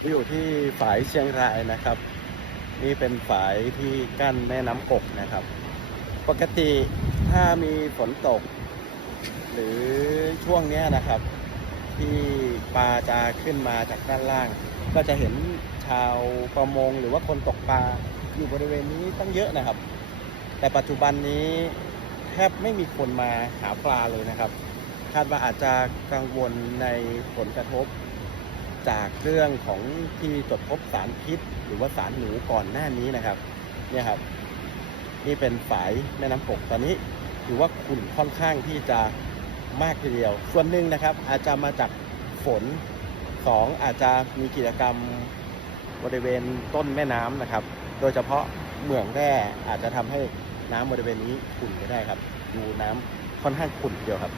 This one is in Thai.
ผมอยู่ที่ฝายเชียงรายนะครับ นี่เป็นฝายที่กั้นแม่น้ำกกนะครับ ปกติถ้ามีฝนตก หรือช่วงนี้นะครับ ที่ปลาจะขึ้นมาจากด้านล่าง ก็จะเห็นชาวประมงหรือว่าคนตกปลาอยู่บริเวณนี้ตั้งเยอะนะครับ แต่ปัจจุบันนี้แทบไม่มีคนมาหาปลาเลยนะครับ คาดว่าอาจจะกังวลในผลกระทบ จากเรื่องของที่ตรวจพบสารพิษ หรือว่าสารหนูก่อนหน้านี้นะครับเนี่ยครับ นี่เป็นฝายแม่น้ำกกตอนนี้ถือว่าขุ่นค่อนข้างที่จะมากทีเดียว ส่วนหนึ่งนะครับ อาจจะมาจากฝนสองอาจจะมีกิจกรรมบริเวณต้นแม่น้ำนะครับ โดยเฉพาะเหมืองแร่อาจจะทำให้น้ำบริเวณนี้ขุ่นก็ได้ครับ ดูน้ำค่อนข้างขุ่นเดียวครับ